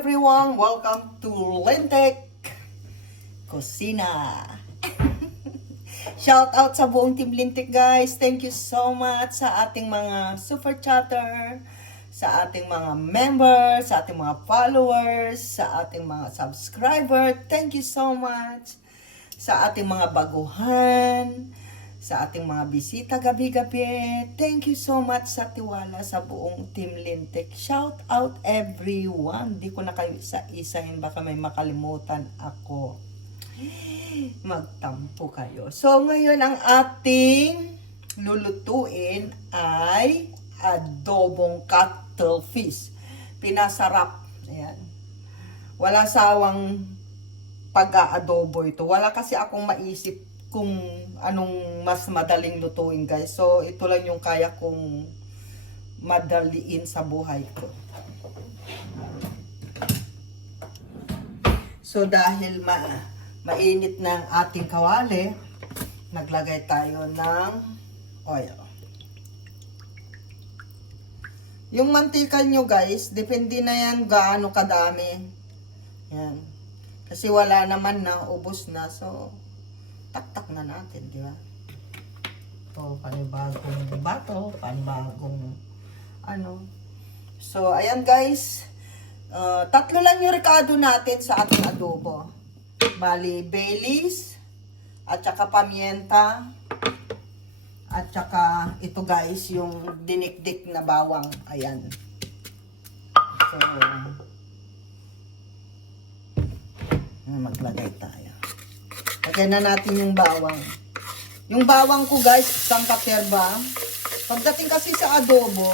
everyone! Welcome to Lentek Kusina. Shout out sa buong Team Lentek guys. Thank you so much sa ating mga super chatter, sa ating mga members, sa ating mga followers, sa ating mga subscriber. Thank you so much sa ating mga baguhan, sa ating mga bisita gabi-gabi. Thank you so much sa tiwala sa buong Team Lentek. Shout out everyone. Di ko na kayo isa-isahin, baka may makalimutan ako. Magtampo kayo. So ngayon ang ating lulutuin ay adobong cuttlefish. Pinasarap. Ayan. Wala sawang pag-aadobo ito. Wala kasi akong maisip kung anong mas madaling lutuin guys. So ito lang yung kaya kong madaliin sa buhay ko. So dahil mainit na ang ating kawali, naglagay tayo ng oil. Yung mantika nyo guys, depende na yan gaano kadami. Yan. Kasi wala naman na, ubos na. So tak-tak na natin, di ba? Ito, panibagong bato, panibagong ano. So, ayan guys. Tatlo lang yung rekado natin sa ating adobo. Bali, Baileys, at saka pamienta, at saka ito guys, yung dinikdik na bawang. Ayan. So, maglagay tayo. Lagyan na natin yung bawang. Yung bawang ko guys, isang katerba. Pagdating kasi sa adobo,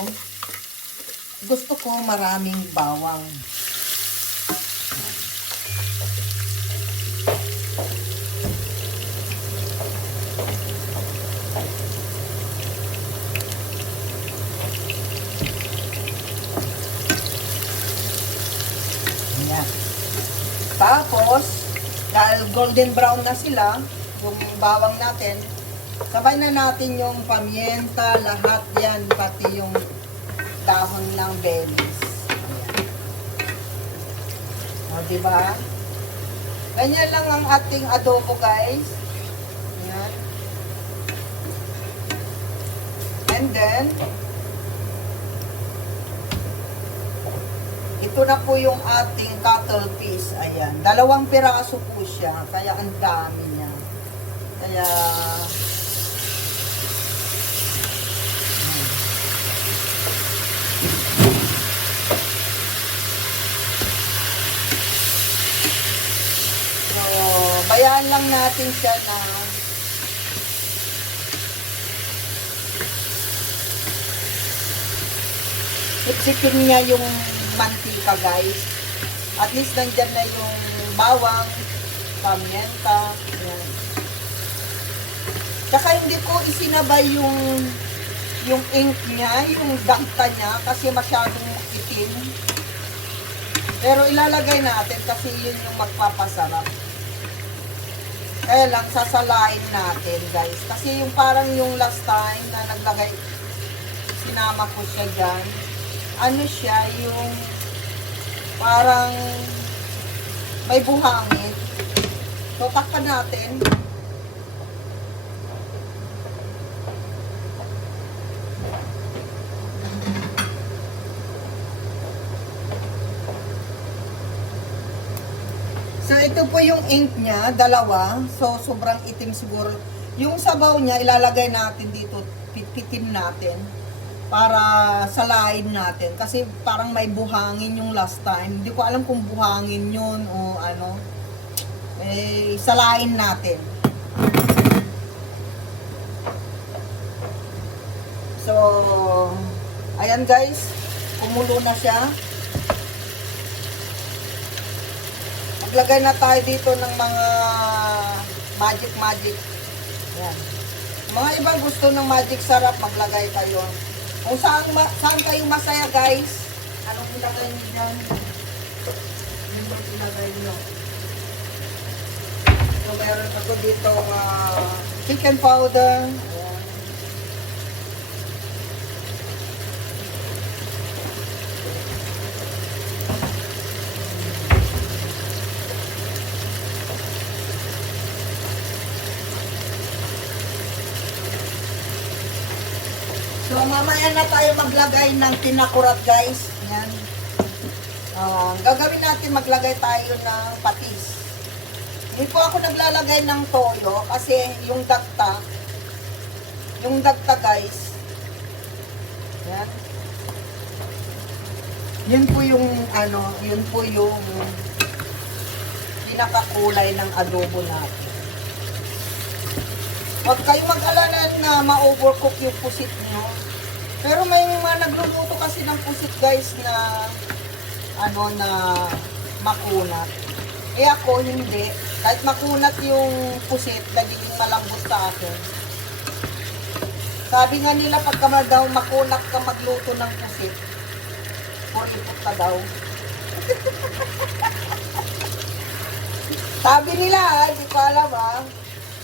gusto ko maraming bawang. Ayan. Tapos, dahil golden brown na sila, yung bawang natin, sabay na natin yung pamienta, lahat yan, pati yung dahon ng Baileys. O, diba? Ganyan lang ang ating adobo, guys. Ayan. And then, ito na po yung ating cuttlefish. Ayan. 2 piraso po siya. Kaya ang dami niya. Kaya so, bayaan lang natin siya na sipsipin niya yung mantika guys. At least nandyan na yung bawang, pamienta. Ayan. Saka hindi ko isinabay yung ink niya, yung gangta niya kasi masyadong itim. Pero ilalagay natin kasi yun yung magpapasarap. Kaya lang sasalain natin guys. Kasi yung parang yung last time na naglagay, sinama ko siya dyan. Ano siya, yung parang may buhangin. So, takpan natin. So, ito po yung ink niya, 2. So, sobrang itim siguro. Yung sabaw niya, ilalagay natin dito, pitpitin natin para salain natin. Kasi parang may buhangin yung last time. Hindi ko alam kung buhangin yun o ano. Eh, salain natin. So, ayan guys. Kumulo na siya. Maglagay na tayo dito ng mga magic. Ayan. Mga ibang gusto ng magic sarap, maglagay kayo. Kung saan kayo masaya guys, anong ilagay nyo dyan? Yung ilagay nyo. So meron ako dito chicken powder. Ayan. So, mamaya na tayo maglagay ng pinakurat, guys. Yan. Gagawin natin, maglagay tayo ng patis. Hindi po ako naglalagay ng toyo kasi yung dagta guys, yan. Yun po yung yun po yung pinakakulay ng adobo natin. Huwag kayo mag-alala na ma-overcook yung pusit nyo. Pero may mga nagluluto kasi ng pusit guys na na makunat. Eh ako hindi. Kahit makunat yung pusit, nagiging malambot sa akin. Sabi nga nila pagka daw makunat ka magluto ng pusit, puripot ka daw. Sabi nila, hindi ko alam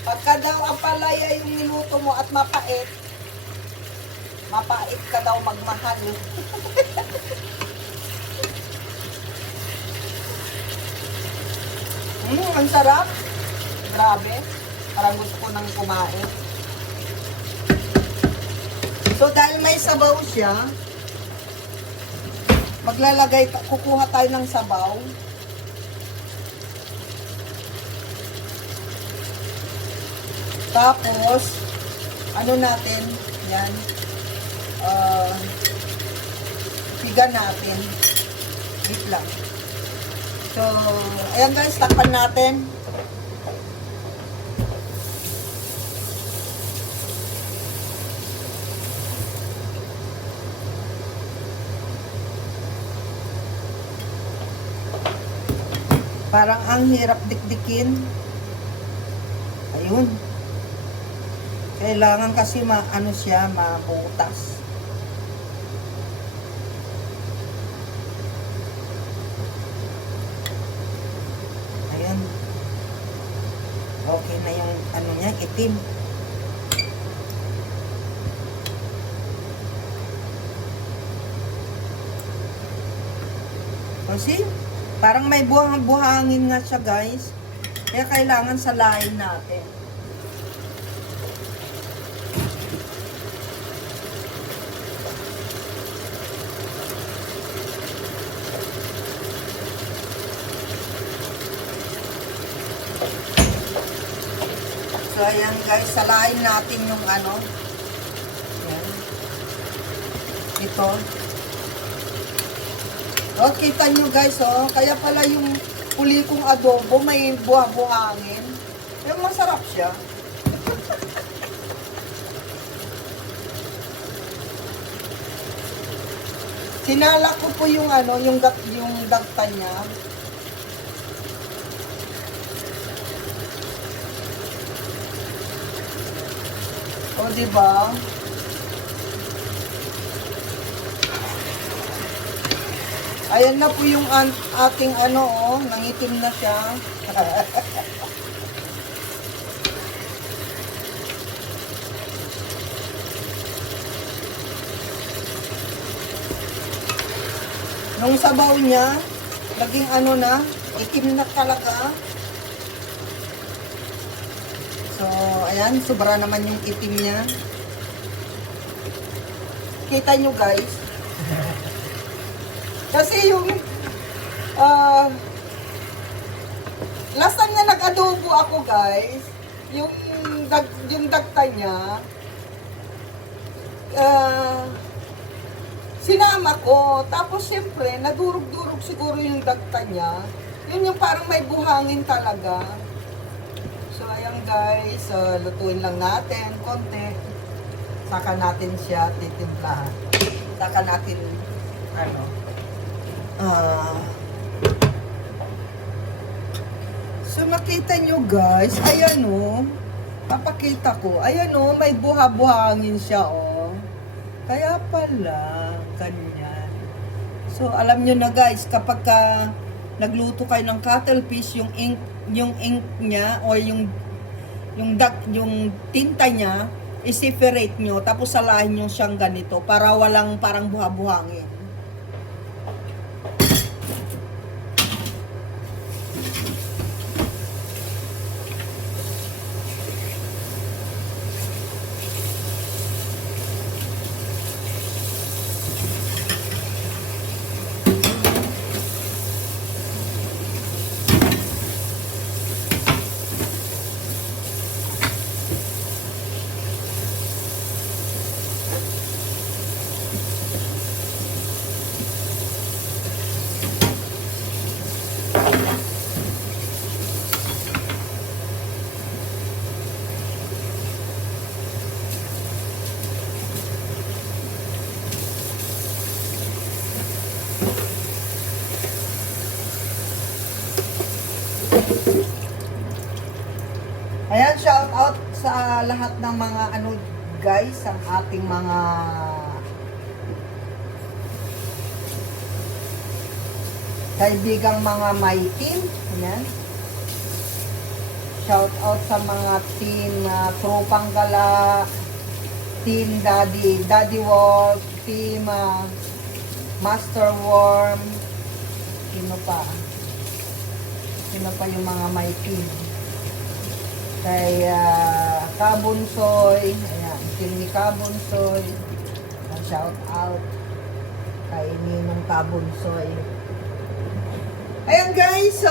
pagka daw ang palaya yung niluto mo at mapait ka daw magmahal. Ang sarap. Grabe. Parang gusto ko nang kumain. So, dahil may sabaw siya, kukuha tayo ng sabaw. Tapos, natin, yan, piga natin. Wait lang. So, ayan guys, takpan natin. Parang ang hirap dikdikin. Ayun. Kailangan kasi mabutas. Ayan. Okay na yung niya, itim. Kasi parang may buhangin nga siya guys. Kaya kailangan salain natin. So ayan guys, salain natin yung Ayan. Ito. Kita nyo guys, kaya pala yung uli kong adobo may buha-buhangin. Pero masarap siya. Sinalak ko po yung yung dagta niya. O, diba? Ayan na po yung ating nangitim na siya. Nung sabaw niya, naging itim na talaga. So, ayan, sobra naman yung itim niya. Kita nyo guys. Kasi yung last time na nag-adobo ako guys, yung dagta niya, sinama ko. Tapos syempre, nadurog-durog siguro yung dagta niya. Yun yung parang may buhangin talaga. So ayan guys, lutuin lang natin konti. Saka natin siya titimplahan. Saka natin so makita nyo guys, ayan papakita ko, ayan may buha-buhangin siya kaya pala ganyan. So alam nyo na guys, kapag nagluto kayo ng cuttlefish, yung ink niya o yung tinta niya, i-separate nyo, tapos salahin nyo siyang ganito para walang parang buha-buhangin. sa lahat ng mga ano guys, ang ating mga kaibigang mga my team. Ayan. Shout out sa mga team Tropang Gala, team Daddy Wolf, team Master Worm, sino pa yung mga my team, kay Kabunsoy, ayan, team ni Kabunsoy, shout out kay Ninong Kabunsoy. Ayan guys,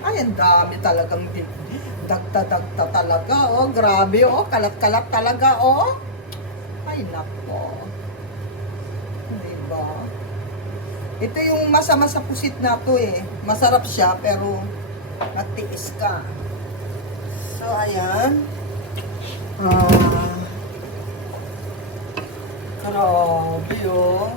ayan, dami talagang dagta talaga, oh, grabe, oh, kalat-kalat talaga, oh, ay nako, diba? Ito yung masama sa pusit na to eh, masarap siya pero natiis ka. So ayan, grabe, oh.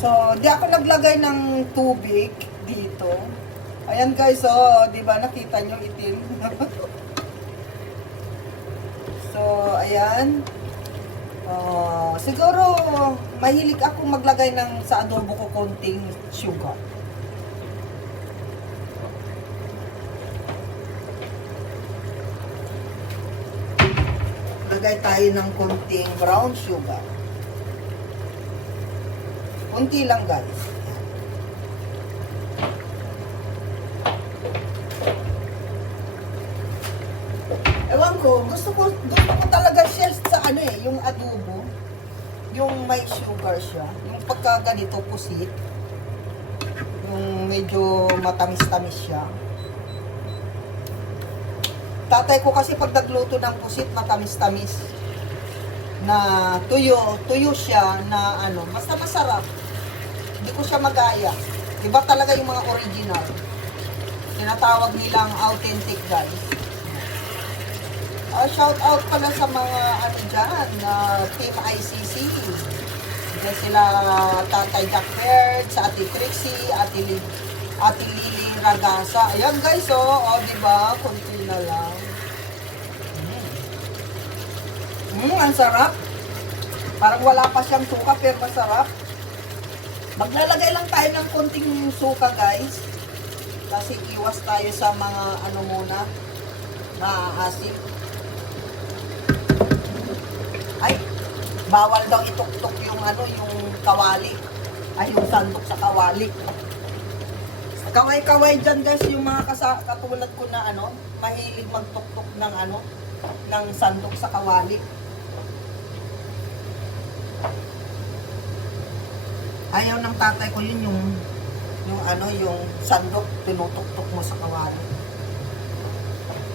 So, di ako naglagay ng tubig dito. Ayan guys, oh, di ba nakita nyo itim? So, ayan. Siguro, mahilig akong maglagay ng sa adobo ko konting sugar. Lagay tayo ng konting brown sugar. Kunti lang guys. Ewan ko, gusto ko talaga siya sa ano eh, yung adobo. Yung may sugar siya. Yung pagka ganito pusit. Yung medyo matamis-tamis siya. Tatay ko kasi pag nagluto ng pusit, matamis-tamis. Na tuyo siya na ano, basta masarap. Hindi ko siya magaya. Iba talaga yung mga original. Tinatawag nilang authentic guys. Shout out pala sa mga ano dyan, Team ICC. Diyan sila Tatay Jack Bird, sa Ate Trixie, Ate Lily Ragasa. Ayan guys, oh diba? Kunti na lang. Ang sarap. Parang wala pa siyang suka pero masarap. Maglalagay lang tayo ng konting suka guys. Kasi iwas tayo sa mga ano muna, maaasim. Ay, bawal daw ituktok yung ano, yung kawali. Ay, yung sandok sa kawali. Kaway-kaway dyan guys, yung mga katulad ko na ano, mahilig magtuktok ng ano, ng sandok sa kawali. Ayaw ng tatay ko yun, yung ano, yung sandok, tinutok-tok mo sa kawali.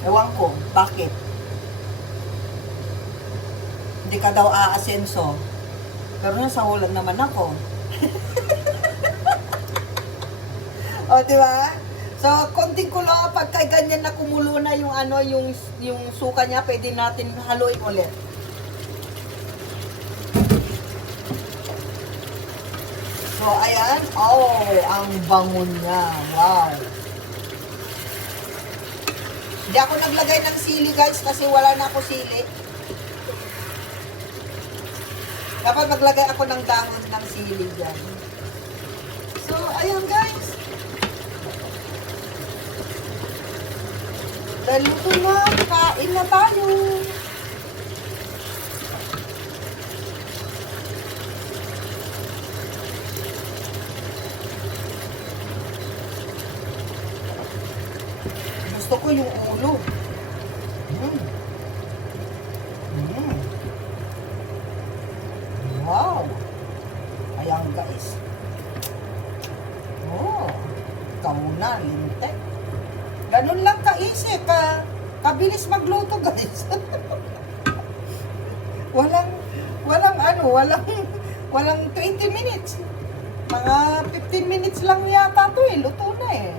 Ewan ko, bakit? Hindi ka daw aasenso. Pero nasahulan naman ako. O, diba? So, konting kulo, pagka ganyan na kumulo na yung ano, yung suka niya, pwede natin haluin ulit. So, ayan. Oh, ang bango niya. Wow. Hindi ako naglagay ng sili, guys, kasi wala na ako sili. Dapat maglagay ako ng dahon ng sili dyan. So, ayan, guys. Dahil luto na, kain na tayo. Gusto ko yung ulo. Wow. Ayan guys. Oh. Kauna, lintek. Ganun lang kaisip. Kabilis magluto guys. walang 20 minutes. Mga 15 minutes lang yata to eh. Luto na eh.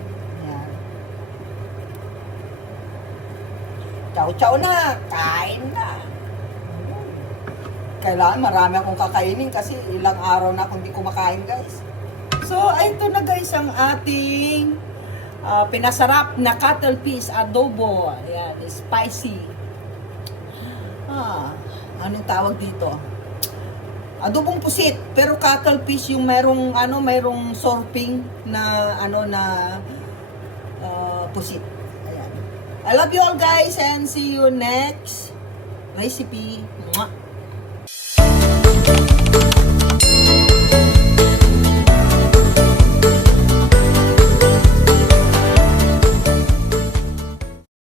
Chow-chow na, kain na. Kailangan marami akong kakainin kasi ilang araw na akong hindi kumakain guys. So, ito na guys ang ating pinasarap na cuttlefish adobo. Ayan, spicy. Anong tawag dito? Adobong pusit, pero cuttlefish yung mayroong sorping na pusit. Ayan. I love you all guys and see you next recipe. Mwah!